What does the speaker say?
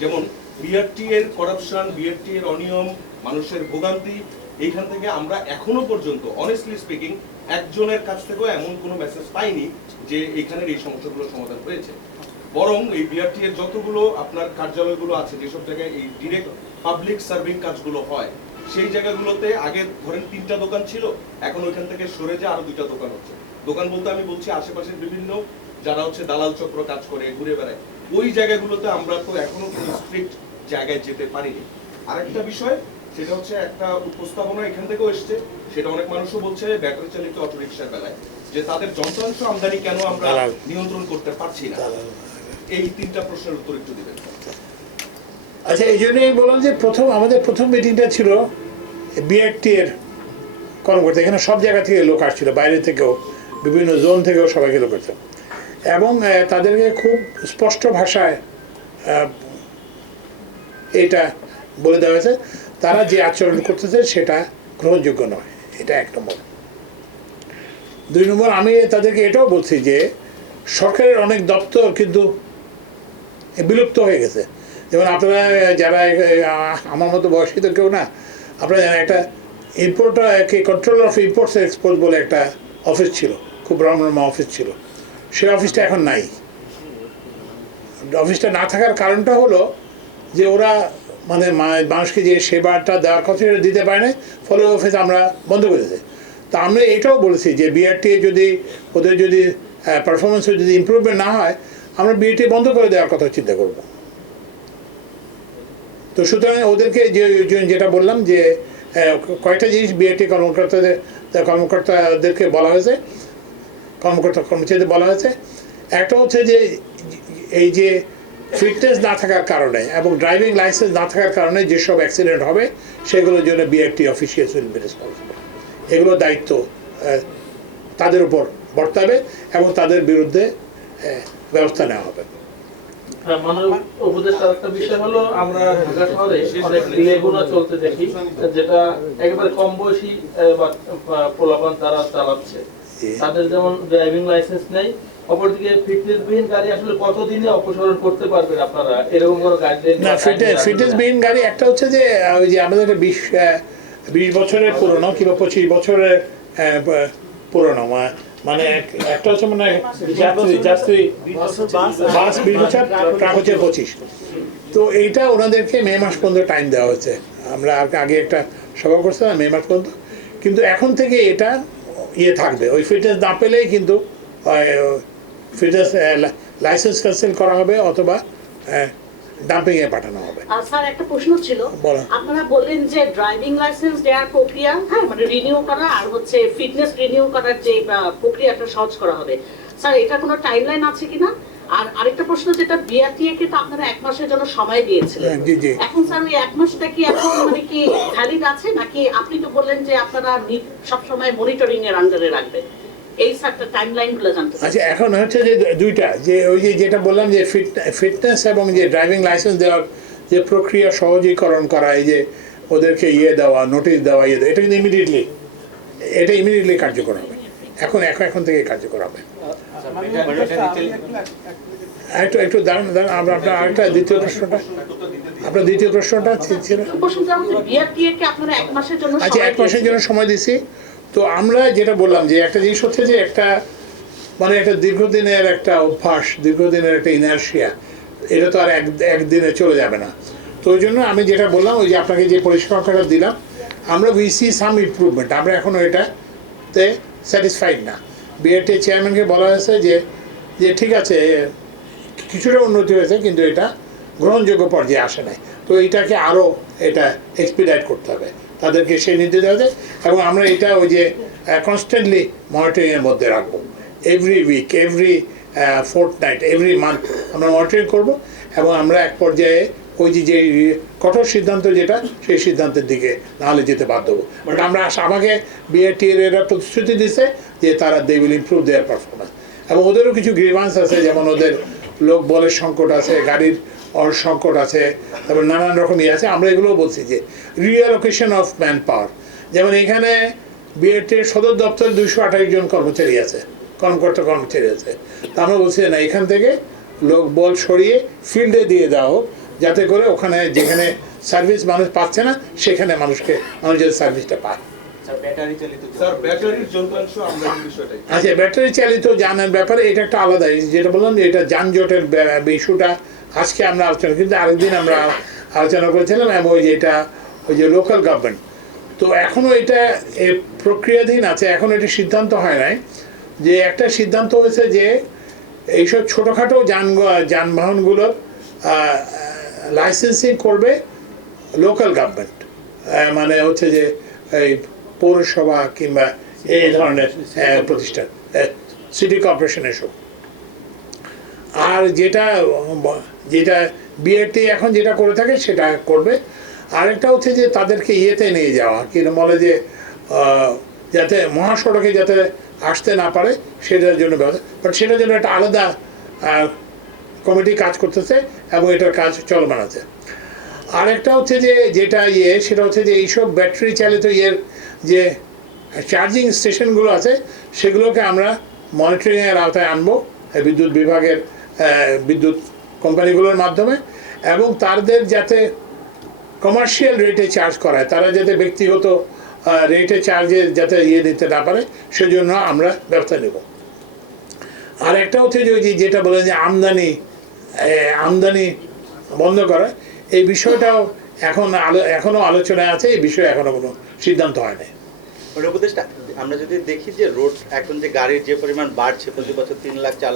যেমন বিআরটি এর corruption, BRT এর অনিয়ম, মানুষের ভোগান্তি, এইখান থেকে আমরা এখনো পর্যন্ত অনেস্টলি স্পিকিং একজনের কাছ থেকেও এমন কোনো মেসেজ পাইনি যে এখানের এই সমস্যাগুলো সমাধান হয়েছে। বরং এই বিআরটি এর যতগুলো আপনার কার্যালয়গুলো আছে, যেসব জায়গায় এই ডিরেক্ট পাবলিক সার্ভিং কাজগুলো হয়, সেই জায়গাগুলোতে আগে ধরেন 3টা দোকান ছিল, এখন ওইখান থেকে সরে যে আরো 2টা দোকান হচ্ছে। দোকান বলতে আমি বলছি আশেপাশের বিভিন্ন যারা দালাল চক্র কাজ করে ঘুরে বেড়ায়, ওই জায়গাগুলোতে আমরা তো এখনো কোনো স্ট্রিক্ট জায়গায় যেতে পারিনি। আরেকটা বিষয়, সেটা হচ্ছে একটা উপস্থাপনা এখান থেকেও এসছে, সেটা অনেক মানুষও বলছে ব্যাটারি চালিত অটোরিকশার বেলায় যে তাদের যন্ত্রাংশ আমদানি কেন আমরা নিয়ন্ত্রণ করতে পারছি না। এই 3টা প্রশ্নের উত্তর একটু দিবেন। আচ্ছা, এই জন্যই বললাম যে আমাদের প্রথম মিটিংটা ছিল বিআরটি এর কর্মকর্তা। এখানে সব জায়গা থেকে লোক আসছিল, বাইরে থেকেও, বিভিন্ন জোন থেকেও সবাইকে লোক আসছে, এবং তাদেরকে খুব স্পষ্ট ভাষায় এটা বলে দেওয়া হয়েছে তারা যে আচরণ করতেছে সেটা গ্রহণযোগ্য নয়। এটা 1 নম্বর। 2 নম্বর, আমি তাদেরকে এটাও বলছি যে সরকারের অনেক দপ্তর কিন্তু বিলুপ্ত হয়ে গেছে। যেমন আপনারা যারা আমার মতো বয়সী তো কেউ না, আপনারা জানেন একটা controller of imports and exports বলে একটা অফিস ছিল, খুব রমরমা অফিস ছিল। সেই অফিসটা এখন নাই। অফিসটা না থাকার কারণটা হলো যে ওরা মানুষকে যে সেবাটা দেওয়ার কথা সেটা দিতে পারে না, ফলে অফিস আমরা বন্ধ করে দিই। তা আমরা এটাও বলেছি যে বিআরটি যদি ওদের যদি পারফরমেন্সে যদি ইমপ্রুভমেন্ট না হয়, আমরা বিআরটি বন্ধ করে দেওয়ার কথা চিন্তা করব। তো সুতরাং ওদেরকে যেটা বললাম যে কয়েকটা জিনিস বিআরটি কর্মকর্তাদেরকে বলা হয়েছে, কর্মচারীদের বলা হয়েছে। একটা হচ্ছে যে এই যে ফিটনেস না থাকার কারণে এবং ড্রাইভিং লাইসেন্স না থাকার কারণে যেসব অ্যাক্সিডেন্ট হবে সেগুলোর জন্য BRT officials will be responsible. এগুলো দায়িত্ব তাদের উপর বর্তাবে এবং তাদের বিরুদ্ধে ব্যবস্থা নেওয়া হবে। মাননীয় উপদেষ্টা, একটা বিষয় হলো আমরা ঢাকা শহরে অনেক লেগুনা চলতে দেখি, যেটা একেবারে কম বয়সী পোলাপান তারা চালাচ্ছে। তাদের যেমন ড্রাইভিং লাইসেন্স নেই, অপরদিকে ফিটনেসবিহীন গাড়ি আসলে কতদিনে অপসারণ করতে পারবেন আপনারা? এরকম কোনো গাইডলাইন না, ফিটনেসবিহীন গাড়ি একটা হচ্ছে যে ওই যে আমাদের 20 বছরের পুরনো কিংবা 25 বছরের পুরনো, মানে একটা হচ্ছে মানে যাত্রী বাস 20 বছর, ট্রাক হচ্ছে 25। তো এইটা ওনাদেরকে মে মাস পর্যন্ত টাইম দেওয়া হয়েছে। আমরা আগে একটা সভা করছিলাম মে মাস পর্যন্ত, কিন্তু এখন থেকে এটা থাকবে। ওই ফিটনেস না পেলেই কিন্তু ফিটনেস লাইসেন্স ক্যান্সেল করা হবে অথবা ডাম্পিং এ পাঠানো হবে। স্যার, একটা প্রশ্ন ছিল, আপনারা বললেন যে ড্রাইভিং লাইসেন্স দেওয়ার প্রক্রিয়া মানে রিনিউ করা আর হচ্ছে ফিটনেস রিনিউ করার যে প্রক্রিয়াটা সহজ করা হবে। স্যার, এটা কোনো টাইমলাইন আছে কিনা? আর আরেকটা প্রশ্ন, যেটা বিআরটিএ কে তো আপনারা 1 মাসের জন্য সময় দিয়েছিলেন, এখন স্যার ওই 1 মাসটা কি এখন মানে কি ভ্যালিড আছে, নাকি আপনি তো বললেন যে আপনারা সব সময় মনিটরিং এর আন্ডারে রাখবেন? এই স্যারটা টাইমলাইনগুলো জানতে চাই। আচ্ছা, এখন হচ্ছে যে দুইটা, যে ওই যে যেটা বললাম যে ফিটনেস এবং যে ড্রাইভিং লাইসেন্স দেওয়ার যে প্রক্রিয়া সহজীকরণ করা, এই যে ওদেরকে দেওয়া, নোটিশ দেওয়া, এটা কিন্তু ইমিডিয়েটলি কার্যকর হবে। এখন থেকে কার্যকর হবে। একটু দাঁড়ান, আপনার আরেকটা আপনার দ্বিতীয় প্রশ্নটা ছিল। আচ্ছা, 1 মাসের জন্য সময় দিছি। তো আমরা যেটা বললাম যে একটা জিনিস হচ্ছে যে একটা দীর্ঘদিনের একটা অভ্যাস, দীর্ঘদিনের একটা ইনার্শিয়া, এটা তো আর একদিনে চলে যাবে না। তো ওই জন্য আমি যেটা বললাম, ওই যে আপনাকে যে পরিসংখ্যানটা দিলাম, আমরা উই সি সাম ইমপ্রুভমেন্ট। আমরা এখন এটাতে স্যাটিসফাইড না। বিআরটি চেয়ারম্যানকে বলা হয়েছে যে ঠিক আছে, কিছুটা উন্নতি হয়েছে, কিন্তু এটা গ্রহণযোগ্য পর্যায়ে আসে নাই। তো এইটাকে আরও এক্সপিডাইট করতে হবে, তাদেরকে সেই নির্দেশ দেওয়া যায়। এবং আমরা এটা ওই যে কনস্ট্যান্টলি মনিটরিংয়ের মধ্যে রাখবো। Every week, every fortnight, every month আমরা মনিটরিং করবো, এবং আমরা এক পর্যায়ে ওই যে কঠোর সিদ্ধান্ত যেটা, সেই সিদ্ধান্তের দিকে নাহলে যেতে বাধ্য হবো। বাট আমাকে বিআরটি এরা প্রতিশ্রুতি দিচ্ছে যে তারা they will improve their performance. এবং ওদেরও কিছু গ্রিভান্স আছে, যেমন ওদের লোক বলের সংকট আছে, গাড়ির সংকট আছে, তারপর নানান রকম আছে। আমরা এগুলোও বলছি যে রিঅ্যালোকেশন অফ ম্যান পাওয়ার, যেমন এখানে বিআরটির সদর দপ্তরে 228 জন কর্মচারী আছে, কর্মকর্তা কর্মচারী আছে। তা আমরা বলছি না, এখান থেকে লোক বল সরিয়ে ফিল্ডে দিয়ে দেওয়া হোক, যাতে করে ওখানে যেখানে সার্ভিস মানুষ পাচ্ছে না সেখানে মানুষ যেন সার্ভিসটা পায়। স্যার ব্যাটারির যন্ত্রাংশ আমরা এই বিষয়টাই আচ্ছা, ব্যাটারি চালিত যানের ব্যাপারে এটা একটা আলাদা, যেটা বললাম যে এটা যানজটের ইস্যুটা আজকে আমরা আলোচনা, কিন্তু আরেকদিন আমরা আলোচনা করেছিলাম, এবং ওই যে লোকাল গভর্নমেন্ট, তো এখনও এটা প্রক্রিয়াধীন আছে, এখন এটা সিদ্ধান্ত হয় নাই। যে একটা সিদ্ধান্ত হয়েছে যে এইসব ছোটোখাটো যানবাহনগুলোর লাইসেন্সিং করবে লোকাল গভর্নমেন্ট, মানে হচ্ছে যে এই পৌরসভা কিংবা এই ধরনের প্রতিষ্ঠান, সিটি কর্পোরেশন এসব। আর যেটা বিআরটি এখন যেটা করে থাকে সেটা করবে। আরেকটা হচ্ছে যে তাদেরকে ইয়েতে নিয়ে যাওয়া, কিরকম বলে যে যাতে মহাসড়কে যাতে আসতে না পারে সেটার জন্য ব্যবস্থা, বাট সেটার জন্য একটা আলাদা কমিটি কাজ করতেছে এবং এটার কাজ চলমান আছে। আরেকটা হচ্ছে যে যেটা সেটা হচ্ছে যে এইসব ব্যাটারি চালিত যে চার্জিং স্টেশনগুলো আছে সেগুলোকে আমরা মনিটরিংয়ের আওতায় আনবো বিদ্যুৎ বিভাগের বিদ্যুৎ কোম্পানিগুলোর মাধ্যমে, এবং তাদের যাতে কমার্শিয়াল রেটে চার্জ করায়, তারা যাতে ব্যক্তিগত রেটে চার্জে যাতে দিতে না পারে সেজন্য আমরা ব্যবস্থা নেব। আর একটা হচ্ছে যে যেটা বলে যে আমদানি বন্ধ করা, এই বিষয়টাও এখনও আলোচনায় আছে, এই বিষয়ে এখনও কোনো সিদ্ধান্ত হয় নাই। উপদেষ্টা, আমরা যদি দেখি যে রোড এখন যে গাড়ির যে পরিমাণ বাড়ছে প্রতি বছর 3 লাখ 4